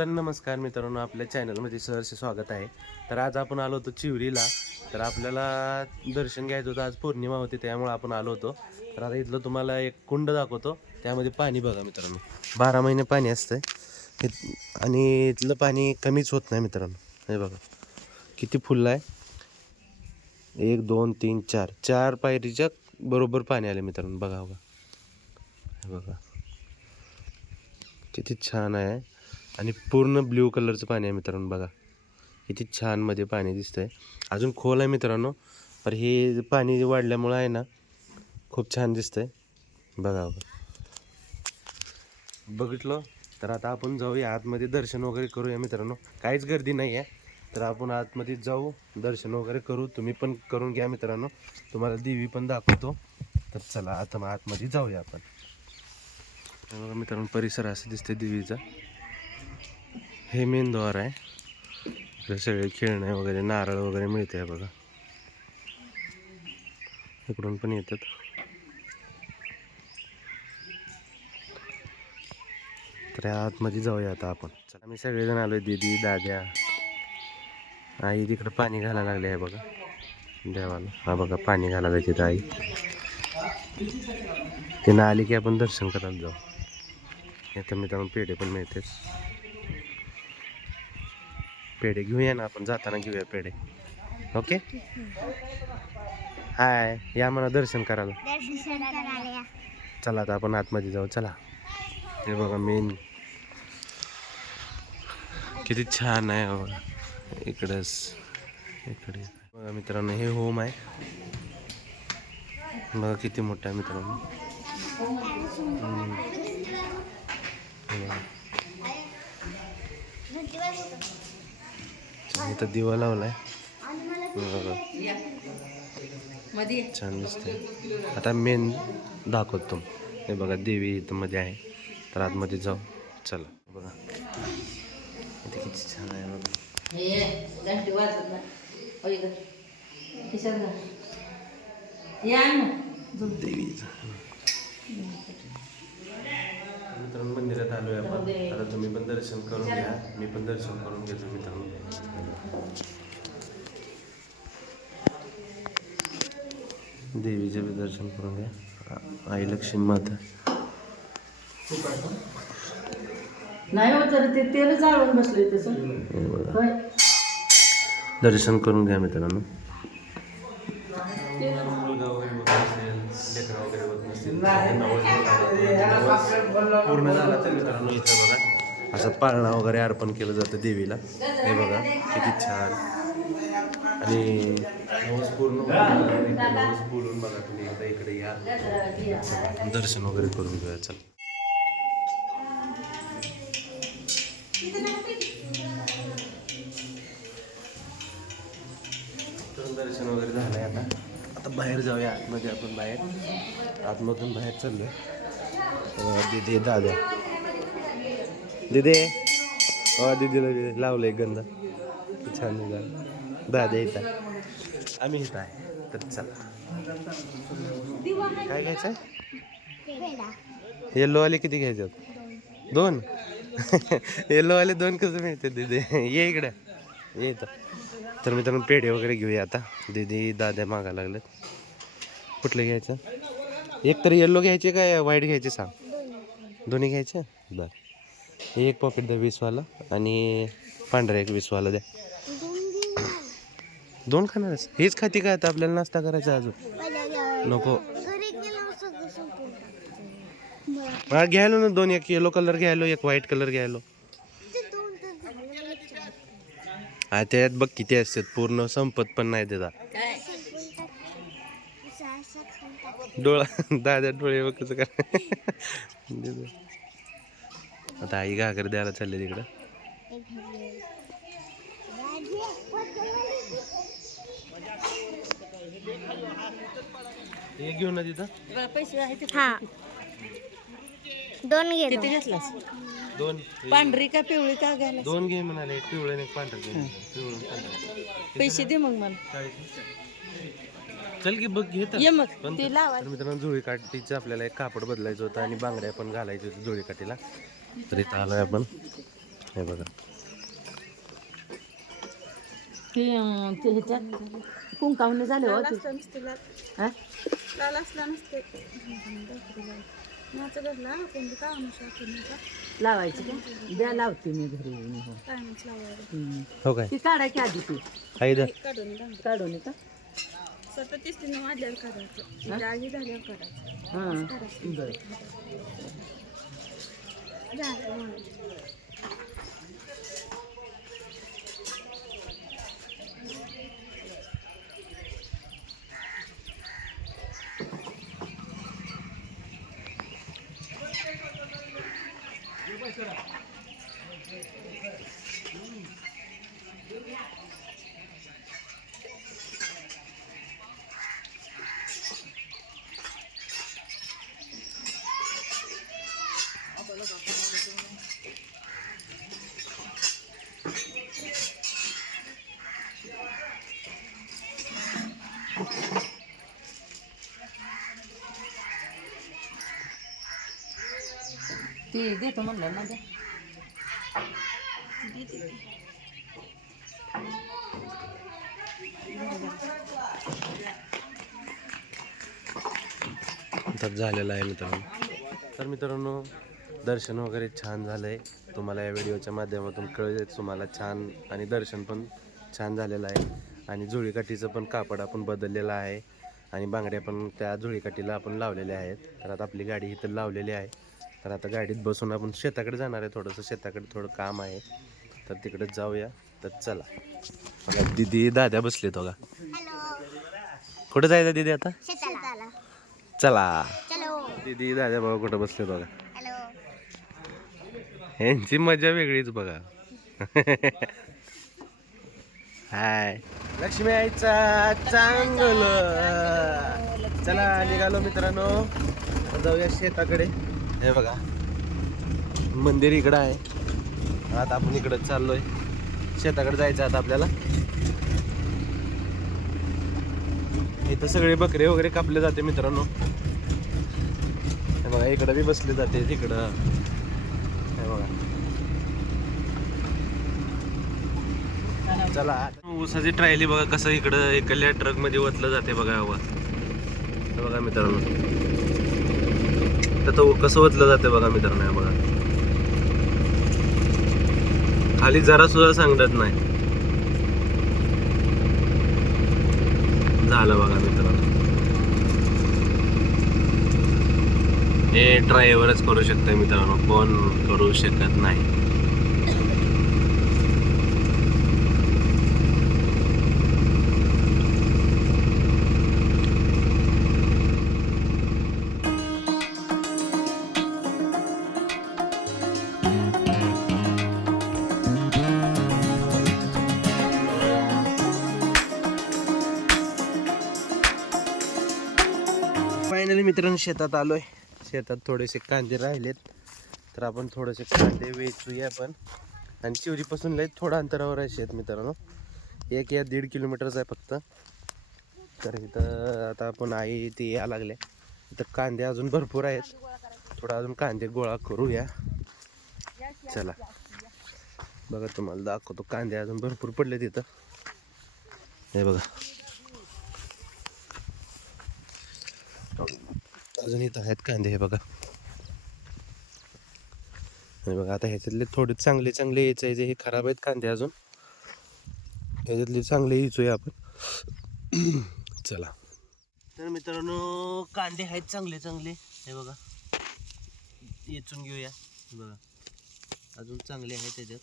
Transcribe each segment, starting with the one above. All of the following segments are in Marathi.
तर नमस्कार मित्रांनो आपल्या चॅनलमध्ये सहर्ष स्वागत आहे. तर आज आपण आलो होतो चिवरीला तर आपल्याला दर्शन घ्यायचं होतं. आज पौर्णिमा होती त्यामुळे आपण आलो होतो. तर आता इथलं तुम्हाला एक कुंड दाखवतो. त्यामध्ये पाणी बघा मित्रांनो. बारा महिने पाणी असतं हे- आणि इथलं पाणी कमीच होत नाही मित्रांनो. हे बघा. किती फुललं आहे. एक दोन तीन चार. चार पायरीच्या बरोबर पाणी आले मित्रांनो. बघा बघा. हे बघा. किती छान आहे. आणि पूर्ण ब्ल्यू कलरचं पाणी आहे मित्रांनो बघा. किती छानमध्ये पाणी दिसतंय. अजून खोल आहे मित्रांनो पण हे पाणी वाढल्यामुळं आहे ना खूप छान दिसतंय. बघा बघा. बघितलं? तर आता आपण जाऊया आतमध्ये दर्शन वगैरे करूया मित्रांनो. काहीच गर्दी नाही आहे. तर आपण आतमध्ये जाऊ दर्शन वगैरे करू. तुम्ही पण करून घ्या मित्रांनो. तुम्हाला देवी पण दाखवतो. तर चला आता मग आतमध्ये जाऊया आपण. मित्रांनो परिसर असं दिसते देवीचा. हे मेन द्वार आहे. इकडे सगळे खेळणे वगैरे नारळ वगैरे मिळते आहे बघा. इकडून पण येतात. तर या आतमध्ये जाऊया आता आपण. चला आम्ही सगळेजण आलोय दीदी दाद्या. आई तिकडे पाणी घालायला लागले आहे बघा. देवाला. हा बघा पाणी घालायला तिथं आई. तिनं आली की आपण दर्शन करायला जाऊ. इथं जाऊन पेढे पण मिळतेच. पेढे घेऊया ना आपण जाताना घेऊया पेढे. ओके? हाय या मला दर्शन करायला. चला आता आपण आतमध्ये जाऊ चला. हे बघा मेन किती छान आहे हो. इकडंच इकडे. बघा मित्रांनो हे होम आहे. बघा किती मोठं आहे मित्रांनो हम्म. हे बघा. इथं दिवा लावलाय. बघा. छान दिसते आता मेन दाखवतो. हे बघा देवी इथं मध्ये आहे. तर आतमध्ये जाऊ. चला बघा. इथे किती छान आहे बघा. देवीचं. मित्रांनो मंदिरात आलोय आपण. आता तुम्ही पण दर्शन करून घ्या. मी पण दर्शन करून घेतो मित्रांनो. देवीचे बी दर्शन करून घ्या. आई लक्ष्मी माता. नाही हो तर ते तेल जाळून बसले तसं. दर्शन करून घ्या मित्रांनो. मुलगा वगैरे होत नसेल लेकरं वगैरे होत दिवस पूर्ण झाला तर मित्रांनो इथं बघा. असं पाळणा वगैरे अर्पण केलं जातं देवीला. हे बघा किती छान. आणि नवस पूर्ण नवस बोलून बघा तुम्ही एकदा इकडे या. दर्शन वगैरे करून घेऊया. चल. दर्शन वगैरे झालं आहे आता. आता बाहेर जाऊया आतमध्ये आपण बाहेर. आतमधून बाहेर चाललोय. आहे दिदी दादा. दिदे? हो दिदीला दिदी लावलंय गंध. छान निघाल दादा. इथं आहे. आम्ही येत आहे. तर चला. काय घ्यायचं आहे येल्लोवाले किती घ्यायचे? दोन. येल्लोवाले दोन कसं मिळते दिदी? ये इकडे. ये इथं. तर मित्रांनो पेढे वगैरे घेऊया आता. दीदी दाद्या मागा लागलेत. कुठले घ्यायचं? एक तर येल्लो घ्यायचे काय व्हाईट घ्यायचे सांग? दोन्ही घ्यायचे? बरं. हे एक पॉकेट द्या वीसवाला आणि पांढरा एक वीसवाला द्या. दोन खाणारच हेच खाती काय आता? आपल्याला नाश्ता करायचा अजून. नको. हा घ्यायलो ना दोन. एक येलो कलर घ्यायलो एक व्हाईट कलर घ्यायलो हा त्यात बघ किती असतात. पूर्ण संपत पण नाही त्याचा डोळा दादा डोळे बघ कसं काय आता आई घागर द्यायला चालले तिकडं हे घेऊ ना तिथं. पैसे आहेत हा. दोन किती घेतलास? दोन. पांढरी का पिवळी का घ्यायला दोन घे म्हणाले. पिवळं आणि एक पांढरं. घे पिवळं. पैसे दे मग मला. चाळीस. चल की बघ घे तर. ये मग ते लावा. तर मित्रांनो आपल्याला एक कापड बदलायचं होतं आणि बांगड्या पण घालायचं होतं जुळी काठीला तर इथं आलोय आपण. हे बघा. ते अं, ते ह्याच्यात कुंकावणे झाले हो ते. हा? काल असला नसते. नाचं घडला पण का अनुषा कुणाचा लावायची का? द्या लावते मी घरी. येऊन, हो. कायमच लावायला हम्म. हो काय? ती काढायची आधी ती. आई दा. काढून काढून का स्वतः तीस तिनं वाढल्यावर काढायचं जागी झाल्यावर काढायचं हां. बरं. झालं म्हणून. ती देतो म्हणलं ना तर झालेलं आहे मित्रांनो. तर मित्रांनो दर्शन वगैरे छान झालं आहे तुम्हाला या व्हिडिओच्या माध्यमातून कळेल तुम्हाला छान आणि दर्शन पण छान झालेलं आहे. आणि जुळीकाठीचं पण कापड आपण बदललेलं आहे. आणि बांगड्या पण त्या जुळीकाठीला आपण लावलेल्या आहेत. तर आता आपली गाडी इथं लावलेली आहे. तर आता गाडीत बसून आपण शेताकडे जाणार आहे. थोडंसं शेताकडे थोडं काम आहे. तर तिकडे जाऊया. तर चला. दिदी दाद्या बसलेत बघा. हॅलो. कुठं जायचं दिदी आता? चला. दिदी दादा भाऊ कुठं बसले बघा. हॅलो. यांची मजा वेगळीच बघा. हाय. लक्ष्मी आईचा चांगलं. चला निघालो मित्रांनो. जाऊया शेताकडे. हे बघा. मंदिर इकडं आहे. आता आपण इकडं चाललोय. शेताकडे जायचं आता आपल्याला. इथं सगळे बकरे वगैरे कापले जाते मित्रांनो. हे बघा इकडं बी बसले जाते तिकडं. हे बघा. चला ऊसाची ट्रायली बघा कसं इकडं इकडल्या ट्रकमध्ये ओतलं जाते बघा हवा बघा मित्रांनो. तर तो कसं ओतलं जाते बघा मित्रांनो या बघा. खाली जरा सुद्धा सांगत नाही. झालं बघा मित्रांनो. हे ड्रायव्हरच करू शकते मित्रांनो कोण करू शकत नाही. मित्रांनो शेतात आलोय. शेतात थोडेसे कांदे राहिलेत. तर आपण थोडेसे कांदे वेचूया पण. आणि शिवरीपासून लय थोडं अंतरावर आहे शेत मित्रांनो. एक या दीड किलोमीटरच आहे फक्त. तर इथं आता आपण आई ते या लागले. इथं कांदे अजून भरपूर आहेत. थोडा अजून कांदे गोळा करूया. चला. बघा तुम्हाला दाखवतो. कांदे अजून भरपूर पडले तिथं हे बघा. अजून इथं आहेत कांदे हे बघा. हे बघा आता ह्याच्यातले थोडे चांगले चांगले यायचे जे हे खराब आहेत कांदे अजून. ह्याच्यातले चांगले यायचोय आपण. चला. तर मित्रांनो कांदे आहेत चांगले चांगले. हे बघा. येचून घेऊया. बघा. अजून चांगले आहेत त्याच्यात.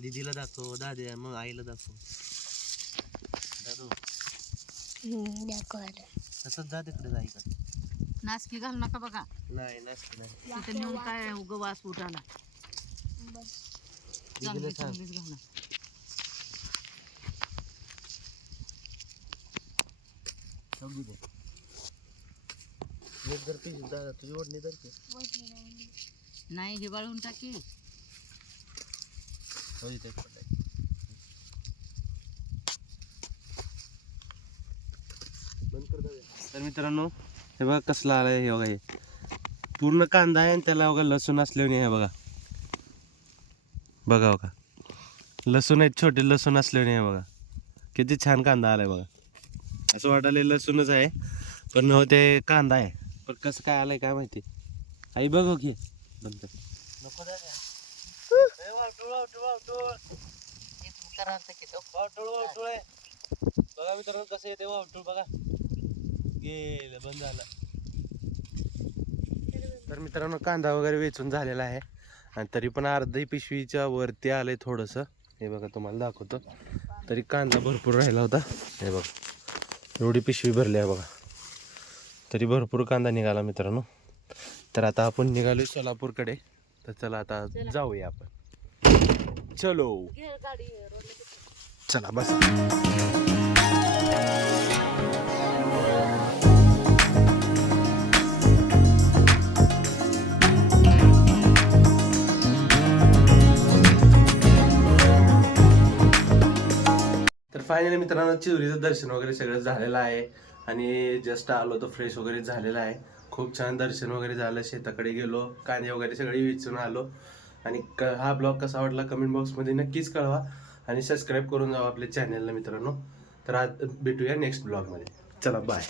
दीदीला दाखव दाद्या मग आईला दाखव. दादू. तसंच जा तिकडे जा नासकी घालू नका बघा. नाही नसते नाही. तिथं नेऊन काय उग वास उठाला चांगली चांगलीच घाला समजू दे नीट जर ती दादा तुझी ओढणी तर की. नाही हिवाळून टाकी. हो. बंद कर. तर मित्रांनो हे बघा कसला आलाय हे बघा हे. पूर्ण कांदा आहे आणि त्याला बघा लसूण असल्याने हे बघा. बघा बघा. लसूण आहेत छोटे लसूण असले नाही बघा. किती छान कांदा आलाय बघा. असं वाटायला लसूणच आहे पण हो ते कांदा आहे. पण कसं काय आलंय काय माहिती? आई बघ हो की. बंद कर. बघा मित्रांनो कसं येते वावटूळ बघा. गेलं बंद झालं. तर मित्रांनो कांदा वगैरे वेचून झालेला आहे. आणि तरी पण अर्धी पिशवीच्या वरती आलंय थोडंसं. हे बघा तुम्हाला दाखवतो. तरी कांदा भरपूर राहिला होता. हे बघा एवढी पिशवी भरली आहे बघा. तरी भरपूर कांदा निघाला मित्रांनो. तर आता आपण निघालोय सोलापूरकडे. तर चला आता जाऊया आपण. चलो. चला बस. फायनली मित्रांनो चिवरीचं दर्शन वगैरे सगळं झालेलं आहे. आणि जस्ट आलो तो फ्रेश वगैरे झालेला आहे. खूप छान दर्शन वगैरे झालं शेताकडे गेलो कांदे वगैरे सगळे विचून आलो. आणि क हा ब्लॉग कसा वाटला कमेंट बॉक्समध्ये नक्कीच कळवा. आणि सबस्क्राईब करून जावा आपल्या चॅनलला मित्रांनो. तर आज भेटूया नेक्स्ट ब्लॉगमध्ये चला बाय